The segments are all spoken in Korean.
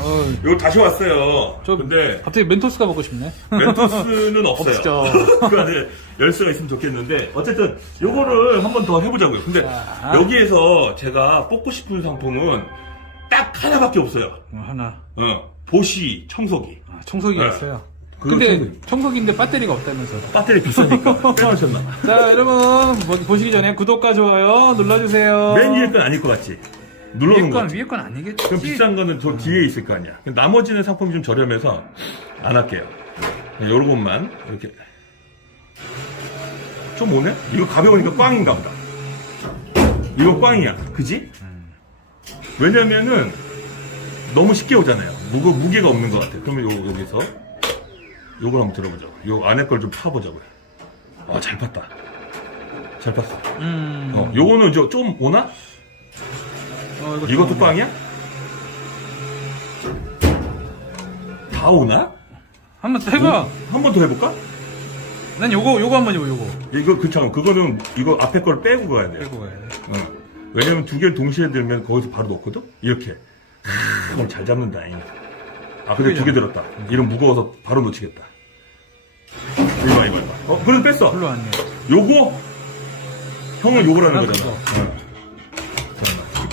어, 이거 다시 왔어요. 저- 근데 갑자기 멘토스가 먹고 싶네. 멘토스는 없어요. 없죠. 그 안에 열쇠가 있으면 좋겠는데 어쨌든 요거를 한 번 더 해보자고요. 근데 자. 여기에서 제가 뽑고 싶은 상품은 딱 하나밖에 없어요. 어, 하나. 어, 보시 청소기. 아, 청소기가 네. 있어요. 그거 근데 청소기. 청소기인데 배터리가 없다면서. 배터리 비싸니까 빼놓으셨나? 자, 여러분 뭐- 보시기 전에 구독과 좋아요 눌러주세요. 맨 위에 건 아닐 것 같지? 눌러놓은 거. 건 위에 건 아니겠지. 그럼 비싼 거는 저 뒤에 있을 거 아니야. 나머지는 상품이 좀 저렴해서 안 할게요. 네, 요런 것만 이렇게. 좀 오네? 이거 가벼우니까 꽝인가 보다. 이거 꽝이야. 그지? 왜냐면은 너무 쉽게 오잖아요. 무거, 무게가 없는 것 같아. 그러면 요, 여기서 요걸 한번 들어보자고. 요 안에 걸 좀 파보자고요. 아, 잘 팠다. 잘 팠어. 음. 어, 요거는 저 좀 오나? 어, 이거 이것도 좀- 꽝이야? 다 오나? 한번 더 해봐. 한 번 더 해볼까? 난 요거 요거 한번 해봐 요거. 이거 그참 그거는 이거 앞에 걸 빼고 가야 돼요. 빼고 가야 돼. 어. 왜냐면 두 개를 동시에 들면 거기서 바로 넣거든. 이렇게. 크, 그럼 잘 잡는다. 잉. 아 근데 두 개 들었다. 이런 무거워서 바로 놓치겠다. 이봐 이봐 이봐. 어 그래도 뺐어. 별로 안 해. 요거 형은 요거라는 난 거잖아. 어.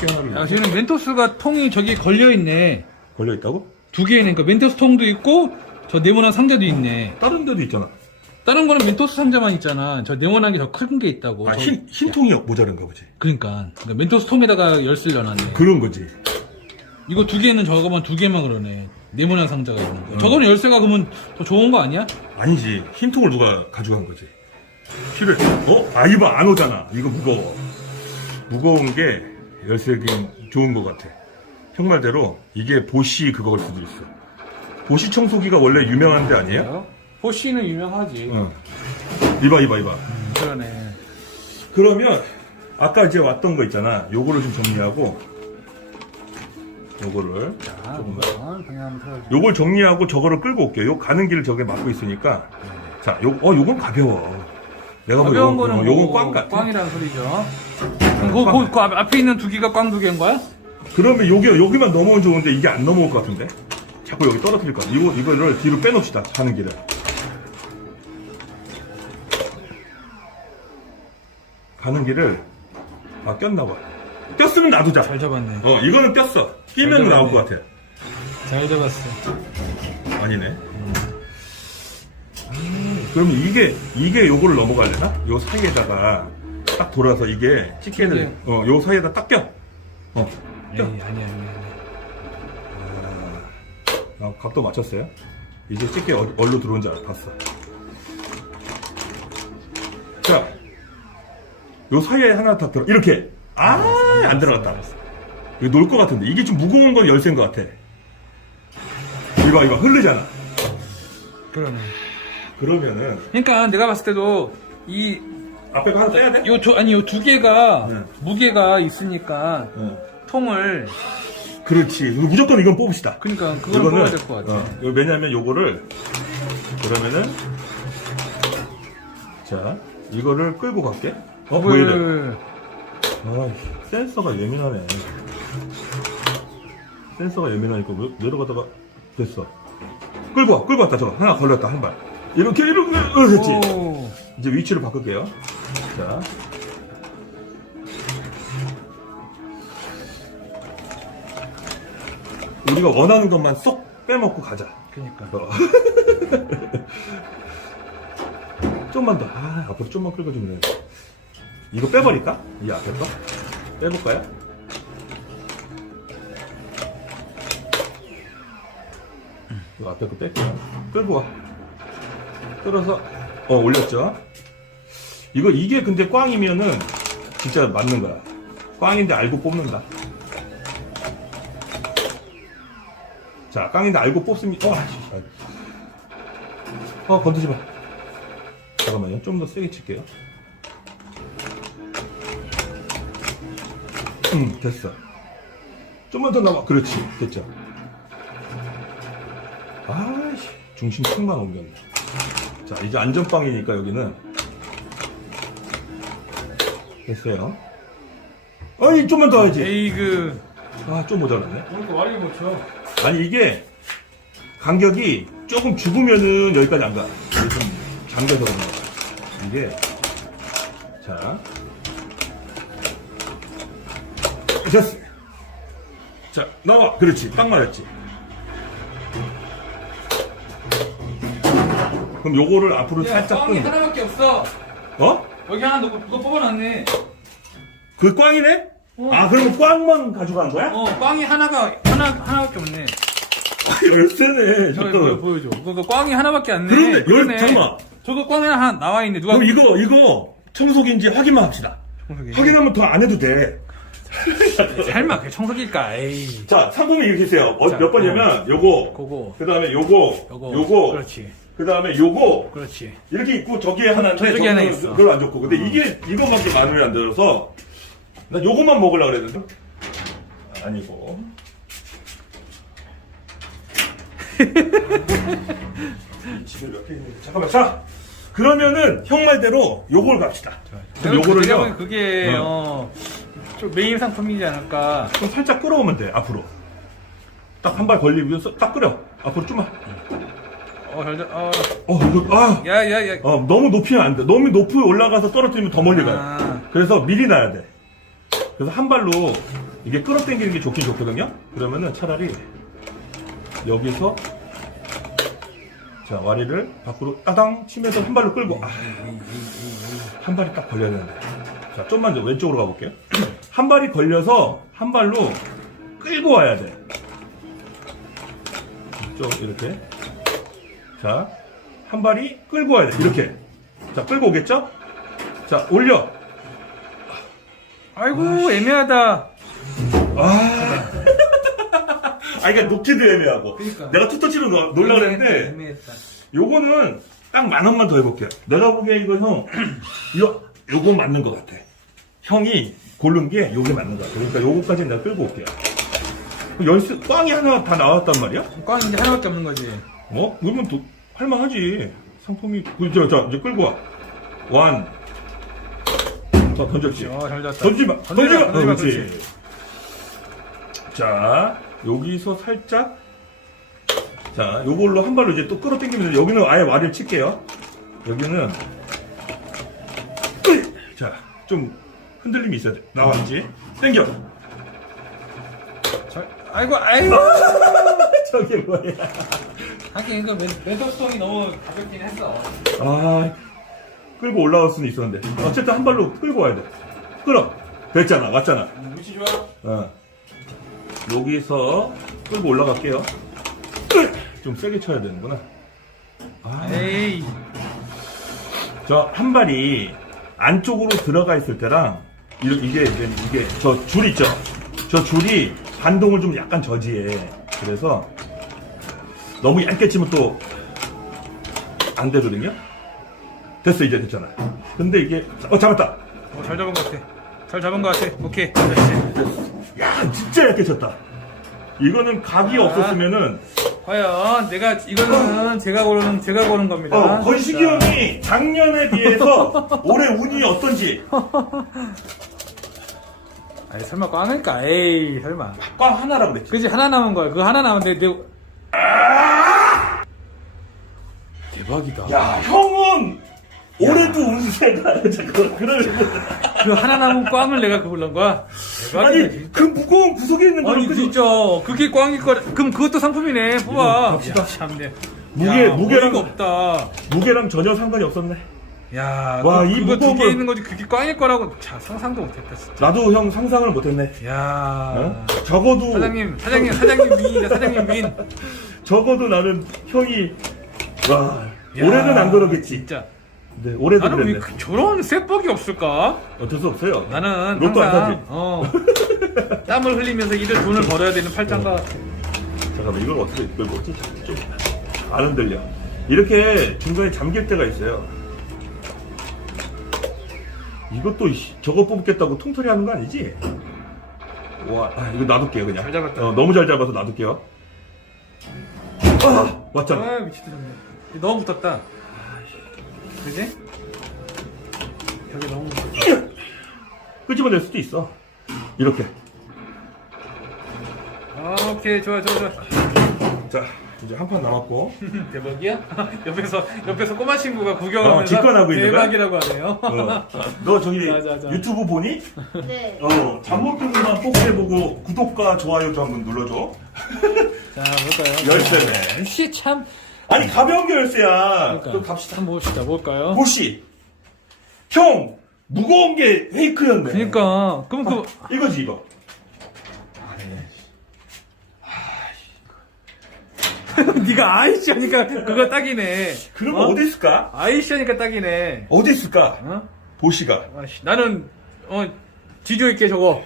하나를 야, 지금 멘토스가 통이 저기 걸려 있네. 걸려 있다고? 두 개네. 그러니까 멘토스 통도 있고 저 네모난 상자도 있네. 다른 데도 있잖아. 다른 거는 멘토스 상자만 있잖아. 저 네모난 게 더 큰 게 있다고. 저- 아흰 흰 통이 모자른가 보지. 그러니까. 그러니까 멘토스 통에다가 열쇠를 넣어놨네. 그런 거지. 이거 두 개는 저거만 두 개만 그러네. 네모난 상자가 있는 음. 거. 저거는 열쇠가 그러면 더 좋은 거 아니야? 아니지. 흰 통을 누가 가져간 거지. 필요해. 어? 아, 이거 안 오잖아. 이거 무거워. 무거운 게 열쇠기 좋은 것 같아. 형 말대로 이게 보시 그거일 수도 있어. 보시 청소기가 원래 유명한 데 아니에요? 호시는 유명하지. 어. 이봐, 이봐, 이봐. 음, 그러네. 그러면 아까 이제 왔던 거 있잖아. 요거를 좀 정리하고 요거를 자, 조금만. 요걸 정리하고 저거를 끌고 올게요. 요 가는 길을 저게 막고 있으니까. 자, 요, 어, 요건 가벼워. 내가 보기엔 가벼운 거는 어, 요건 뭐꽝 같아. 꽝이라는 소리죠. 그럼 그, 그, 그 앞- 앞에 있는 두 개가 꽝 두 개인 거야? 그러면 여기, 여기만 넘어오면 좋은데 이게 안 넘어올 것 같은데? 자꾸 여기 떨어뜨릴 거야. 이거, 이거를 뒤로 빼놓읍시다. 가는 길을. 가는 길을, 아, 꼈나 봐. 꼈으면 놔두자. 잘 잡았네. 어, 이거는 꼈어. 끼면 잘 나올. 것 같아. 잘 잡았어. 아니네. 그러면 이게, 이게 요거를 넘어가려나? 요 사이에다가 딱 돌아서 이게 집게를, 어, 요 사이에다 딱 껴. 어, 에이, 껴. 아니야, 아니야, 아니야. 아, 각도 맞췄어요? 이제 집게 어, 어디로 들어온지 알- 봤어. 자, 요 사이에 하나 다 들어, 이렇게. 아, 안 들어갔다. 이거 놓을 것 같은데. 이게 좀 무거운 건 열쇠인 것 같아. 이봐, 이봐, 흐르잖아. 그러네. 그러면은, 그러니까 내가 봤을 때도 이, 앞에 거 하나 빼야 돼? 요, 두, 아니, 요 두 개가 네. 무게가 있으니까 어. 통을, 그렇지. 무조건 이건 뽑읍시다. 그러니까 그걸 뽑아야 될 것 같아. 어, 이거 왜냐면 요거를 그러면은 자 이거를 끌고 갈게. 어왜 이래? 뭘, 아 센서가 예민하네. 센서가 예민하니까 왜 내려가다가 됐어. 끌고 와, 끌고 왔다 저거 하나 걸렸다 한 발. 이렇게 이렇게 어 됐지. 오. 이제 위치를 바꿀게요. 자. 우리가 원하는 것만 쏙 빼먹고 가자. 그니까. 어. 좀만 더. 아, 앞으로 좀만 끌어주면 돼. 이거 빼버릴까? 이 앞에 거? 빼볼까요? 이 앞에 거 뺄게요. 끌고 와. 끌어서, 어, 올렸죠? 이거, 이게 근데 꽝이면은 진짜 맞는 거야. 꽝인데 알고 뽑는다. 자, 꽝인데 알고 뽑습니다. 어. 어, 건드지 마. 잠깐만요. 좀 더 세게 칠게요. 음, 됐어. 좀만 더 남아. 그렇지. 됐죠. 아이씨, 중심 층만 옮겼네. 자, 이제 안전빵이니까 여기는. 됐어요. 아니, 좀만 더 하지. 에이그. 아, 좀 모자랐네. 오늘 와리 못 쳐. 아니 이게 간격이 조금 죽으면은 여기까지 안 가. 이게 좀 잠겨서 그런 거야. 이게 자 됐어. 자 나와. 그렇지. 딱 맞았지. 그럼 요거를 앞으로 야, 살짝 꽝이 끄. 하나밖에 없어. 어? 여기 하나 넣고 그거 뽑아놨네. 그 꽝이네? 어. 아 그러면 꽝만 가져간 거야? 어, 꽝이 하나가 하나 하나밖에 없네. 열쇠네. 저기 잠깐만. 보여, 보여줘. 그거 꽝이 하나밖에 안 내. 그러네. 열- 그러네. 잠깐만. 저거 꽝이 하나 나와 있네. 누가? 그럼 이거 이거 청소기인지 확인만 합시다. 청소기. 확인하면 더 안 해도 돼. 설마 그게 청소기일까? 에이. 자, 상품이 이렇게 있어요. 어, 자, 몇 번이냐면 요거, 그거. 그다음에 요거, 요거. 요거, 그렇지. 그 다음에 요거 그렇지. 이렇게 있고 저기에 하나인데 저쪽에 하나 있어. 별로 안 좋고. 근데 이게 이거밖에 마늘이 안 들어서 나 요것만 먹으려고 그랬는데 아니고. 지금 몇개 있는데 잠깐만 자 그러면은 형 말대로 요걸 갑시다. 그럼 요거를요 그게 어. 좀 메인 상품이지 않을까? 좀 살짝 끌어오면 돼 앞으로. 딱 한 발 걸리면서 딱 끌어 앞으로 좀만. 어, 잘, 어, 어 이거 아 야, 야, 야. 어, 너무 높이면 안 돼. 너무 높이 올라가서 떨어뜨리면 더 멀리 가요. 아. 그래서 미리 놔야 돼. 그래서 한 발로 이게 끌어당기는 게 좋긴 좋거든요. 그러면은 차라리 여기서 자 와리를 밖으로 따당 치면서 한 발로 끌고 아, 한 발이 딱 걸려야 되는데. 자 좀만 더 왼쪽으로 가볼게요. 한 발이 걸려서 한 발로 끌고 와야 돼. 좀 이렇게. 자, 한 발이 끌고 와야 돼. 이렇게. 자, 끌고 오겠죠? 자, 올려. 아이고, 애매하다. 아. 아, 이게 놓기도 애매하고. 그러니까. 내가 투터치로 놓- 놓으려고 했는데, 애매했다. 요거는 딱 만 원만 더 해볼게요. 내가 보기에 이거 형, 이거, 요거 맞는 것 같아. 형이 고른 게 요게 맞는 것 같아. 그러니까 요거까지 내가 끌고 올게요. 그 열쇠, 꽝이 하나 다 나왔단 말이야? 꽝이 이제 하나밖에 없는 거지. 어? 그러면 또 할만하지. 상품이 그, 저, 저, 이제 끌고 와. 완. 자, 던졌지. 어, 잘 잡았다. 던지지 마. 던지지 마. 던지지 마, 어, 그렇지. 자, 여기서 살짝. 자, 요걸로 한 발로 이제 또 끌어 당기면 돼. 여기는 아예 와리를 칠게요. 여기는. 으이! 자, 좀 흔들림이 있어야 돼. 나왔지? 당겨. 잘, 아이고, 아이고. 저게 뭐야. 하긴 이거 매- 매도성이 너무 가볍긴 했어. 아, 끌고 올라올 수는 있었는데. 어쨌든 한 발로 끌고 와야 돼. 끌어. 됐잖아. 맞잖아. 음, 위치 좋아. 어. 여기서 끌고 올라갈게요. 끌! 좀 세게 쳐야 되는구나. 아, 에이. 저 한 발이 안쪽으로 들어가 있을 때랑 이게 이제 이게 저 줄 있죠. 저 줄이 반동을 좀 약간 저지해. 그래서 너무 얇게 치면 또 안 되거든요. 됐어 이제 됐잖아. 근데 이게 어 잡았다. 어, 잘 잡은 것 같아. 잘 잡은 것 같아. 오케이. 됐지. 야 진짜 얇게 쳤다. 이거는 각이 아. 없었으면은 과연 내가 이거는 제가 고른 제가 고른 겁니다. 어, 건식이 자, 형이 작년에 비해서 올해 운이 어떤지 아니 설마 꽝일까? 에이 설마. 꽝 하나라고 그랬지. 그지 하나 남은 거야. 그 하나 남은데 내 대박이다. 야 형은 올해도 운세가 잠깐 그러면 그 하나 남은 꽝을 내가 그 고른 거야. 대박이다. 아니 그 무거운 구석에 있는 거를 아니 그냥 진짜 그게 꽝일 거라. 그럼 그것도 상품이네. 뽑아. 갑시다. 야, 참네. 무게- 야, 무게랑- 어이가 없다. 무게랑 전혀 상관이 없었네. 야, 와, 그, 이 그거 무거운 개 걸- 있는 거지 그게 꽝일 거라고 자 상상도 못했다 진짜. 나도 형 상상을 못했네. 야. 어? 적어도 사장님, 사장님, 사장님 미인이다, 사장님 미인. 적어도 나는 형이 와 야, 올해는 안 그러겠지. 진짜. 네, 올해도 나는 왜 그랬네. 그- 저런 쇠뻑이 없을까? 어쩔 수 없어요. 나는 로또 안 항상 사지. 어, 땀을 흘리면서 이를 돈을 벌어야 되는 팔짱과 잠깐만 이걸 어떻게 이걸 뭐지? 좀안 흔들려. 이렇게 중간에 잠길 때가 있어요. 이것도 이씨, 저거 뽑겠다고 통털이 하는 거 아니지? 와, 아, 이거 놔둘게요 그냥. 잘 잡았다. 어, 너무 잘 잡아서 놔둘게요. 아, 왔잖아. 아 미치겠네. 너무 붙었다. 그지? 벽에 너무 붙었다. 끄집어낼 수도 있어. 이렇게. 아, 오케이 좋아 좋아 좋아. 자, 이제 한 판 남았고. 대박이야? 옆에서 옆에서 꼬마 친구가 어, 구경하면서 기권하고 있는 거야? 대박이라고 하네요. 어. 너 저기 자, 자, 자. 유튜브 보니? 네. 어, 잠못들만 뽑기해보고 구독과 좋아요 좀 한번 눌러줘. 자 볼까요? 열쇠네. 씨 참. 아니, 가벼운 게 열쇠야. 그러니까. 그럼 갑시다. 한번 봅시다. 뭘까요? 보시. 형, 무거운 게 페이크였네. 그러니까 그럼 그 이거지, 이거. 네가 아이씨 하니까 그거 딱이네. 그러면 어? 어? 디 있을까? 아이씨 하니까 딱이네. 어디 있을까? 어? 보시가. 아이씨, 나는 어 지조 있게 저거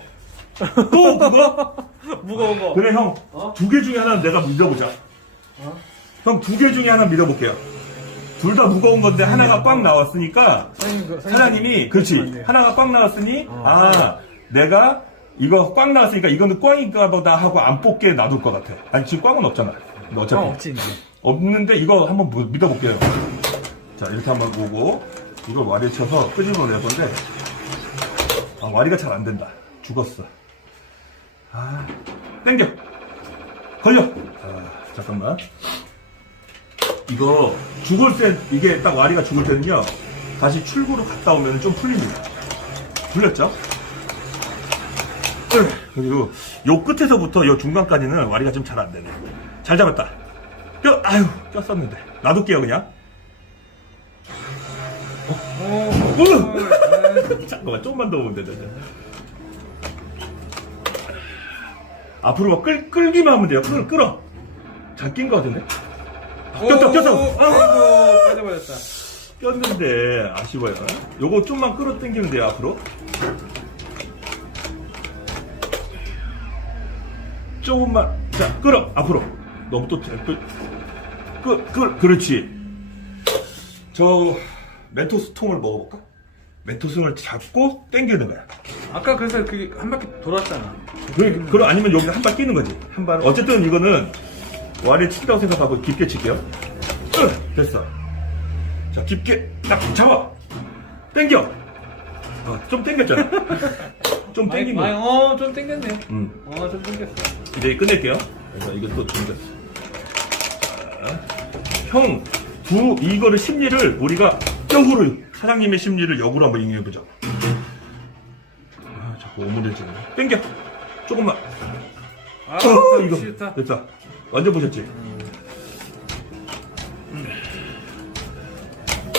또 그거? 무거운 거. 그래, 형. 어? 두개 중에 하나 내가 믿어보자. 어? 형, 두 개 중에 하나 믿어볼게요. 둘 다 무거운 건데 하나가 꽉 나왔으니까 사장님, 그- 사장님이 그렇지. 하나가 꽉 나왔으니 어. 아 내가 이거 꽉 나왔으니까 이거는 꽝인가 보다 하고 안 뽑게 놔둘 것 같아. 아니 지금 꽝은 없잖아. 근데 어차피. 어, 없지 이제. 없는데 이거 한번 무- 믿어볼게요. 자 이렇게 한번 보고 이걸 와리에 쳐서 끄집어낼 건데 아, 와리가 잘 안 된다. 죽었어. 아 땡겨. 걸려. 아, 잠깐만 이거 죽을 때 이게 딱 와리가 죽을 때는요 다시 출구로 갔다 오면 좀 풀립니다. 풀렸죠? 으, 그리고 요 끝에서부터 요 중간까지는 와리가 좀 잘 안 되네. 잘 잡았다. 뼈 아유 꼈었는데. 놔둘게요 그냥. 어, 으! 잠깐만 조금만 더 보면 되는데 앞으로 막 끌, 끌기만 하면 돼요. 끌, 끌어. 잘 낀 거 같은데 꼈다, 꼈어. 아이고 빠져버렸다. 꼈는데 아쉬워요. 요거 좀만 끌어 당기면 돼요 앞으로. 조금만 자 끌어 앞으로. 너무 또잘 끌. 끌, 끌 그렇지. 저 멘토스 통을 먹어볼까? 멘토스를 잡고 당기는 거야. 아까 그래서 그게 한 바퀴 돌았잖아. 그, 그럼 아니면 여기 한 발 끼는 거지. 한 발. 어쨌든 이거는 와리 친다고 생각하고 깊게 칠게요. 으, 됐어. 자, 깊게 딱 잡아. 당겨. 어, 좀 당겼잖아. 좀 당긴 많이, 거. 어 좀 땡겼네. 음, 어 좀 땡겼어. 이제 끝낼게요. 그래서 이것도 당겼어. 자, 형, 두 이거를 심리를 우리가 역으로 사장님의 심리를 역으로 한번 이용해 보자. 아, 자꾸 오므려지네. 당겨. 조금만. 아 어, 이거 싫다. 됐다. 완전 보셨지?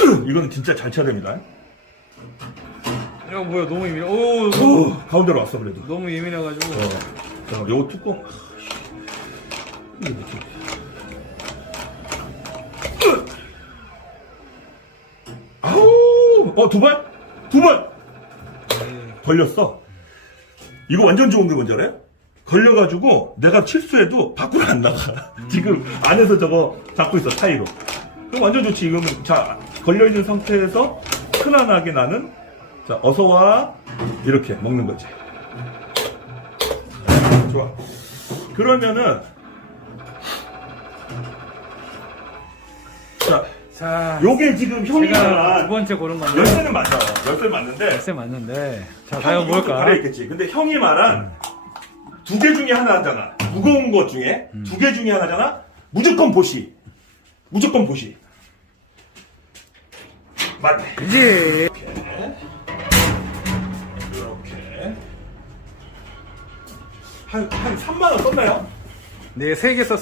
이거는 진짜 잘 쳐야 됩니다. 야 뭐야 너무 예민해. 오, 오, 가운데로 왔어 그래도. 너무 예민해가지고. 어, 자, 요거 뚜껑. 이게 뭐지? 아우, 어, 두 발? 두 발! 걸렸어. 이거 완전 좋은 게 뭔지 알아요? 걸려가지고 내가 실수해도 밖으로 안 나가. 지금 안에서 저거 잡고 있어, 타이로. 그럼 완전 좋지. 이거는, 자, 걸려있는 상태에서 편안하게 나는, 자, 어서 와. 이렇게 먹는 거지. 좋아. 그러면은, 자, 자, 요게 지금 형이 제가 두 말한 번째 고른 건데. 열쇠는 맞아. 열쇠는 맞는데, 열쇠 맞는데. 자 과연 뭘까? 가려 있겠지. 근데 형이 말한 두 개 중에 하나잖아. 무거운 것 중에 두 개 중에 하나잖아. 무조건 보시. 무조건 보시. 맞네. 이제 이렇게. 한, 한 3만원 썼나요? 네세 개 썼어.